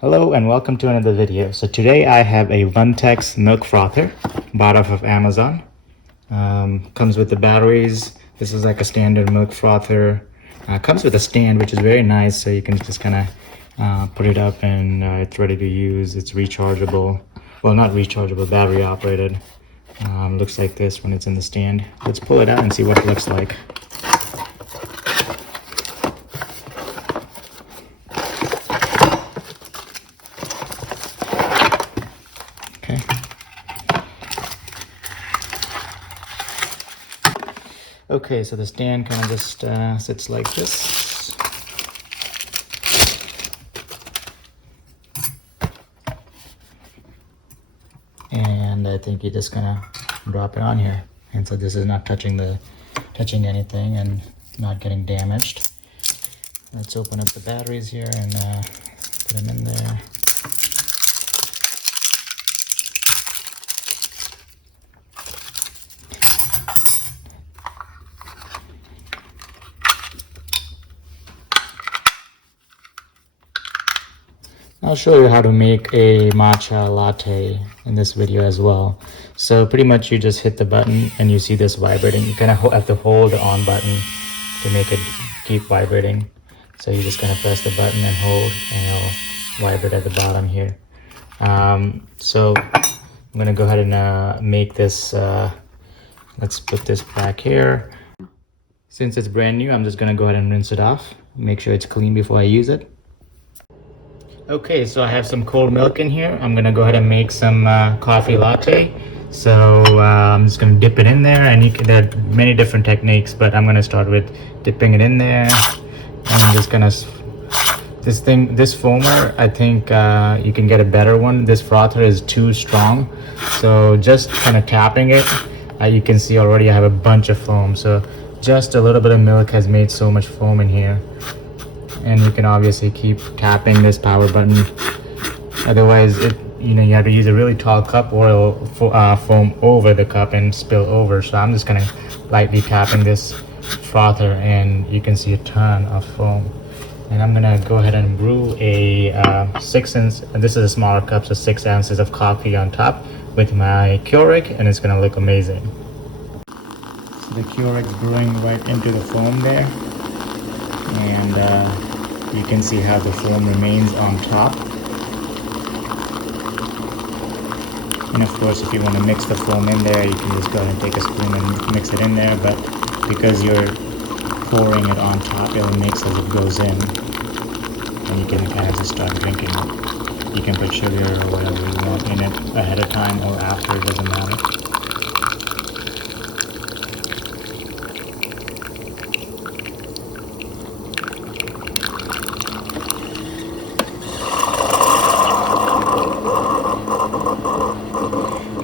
Hello and welcome to another video. So today I have a Oneteks milk frother bought off of Amazon. Comes with the batteries. This is like a standard milk frother. Comes with a stand, which is very nice, so you can just kind of put it up and it's ready to use. It's rechargeable. Well, not rechargeable, battery operated. Looks like this when it's in the stand. Let's pull it out and see what it looks like. Okay. Okay, so the stand kind of just sits like this. And I think you just kind of drop it on here. And so this is not touching anything and not getting damaged. Let's open up the batteries here and put them in there. I'll show you how to make a matcha latte in this video as well. So pretty much you just hit the button and you see this vibrating. You kind of have to hold the on button to make it keep vibrating. So you just kind of press the button and hold and it'll vibrate at the bottom here. So I'm gonna go ahead and make this, let's put this back here. Since it's brand new, I'm just gonna go ahead and rinse it off. Make sure it's clean before I use it. Okay, so I have some cold milk in here. I'm gonna go ahead and make some coffee latte. So I'm just gonna dip it in there, and there are many different techniques, but I'm gonna start with dipping it in there. And I'm just gonna, this foamer, I think you can get a better one. This frother is too strong. So just kind of tapping it, you can see already I have a bunch of foam. So just a little bit of milk has made so much foam in here. And you can obviously keep tapping this power button. Otherwise, you have to use a really tall cup or it'll foam over the cup and spill over. So I'm just kind of lightly tapping this frother, and you can see a ton of foam. And I'm gonna go ahead and brew a 6 ounce. This is a smaller cup, so 6 ounces of coffee on top with my Keurig, and it's gonna look amazing. So the Keurig's brewing right into the foam there. And you can see how the foam remains on top. And of course, if you want to mix the foam in there, you can just go ahead and take a spoon and mix it in there. But because you're pouring it on top, it'll mix as it goes in. And you can kind of just start drinking it. You can put sugar or whatever you want in it ahead of time or after, it doesn't matter.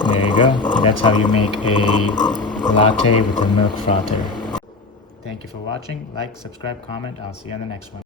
There you go. That's how you make a latte with a milk frother. Thank you for watching. Like, subscribe, comment. I'll see you on the next one.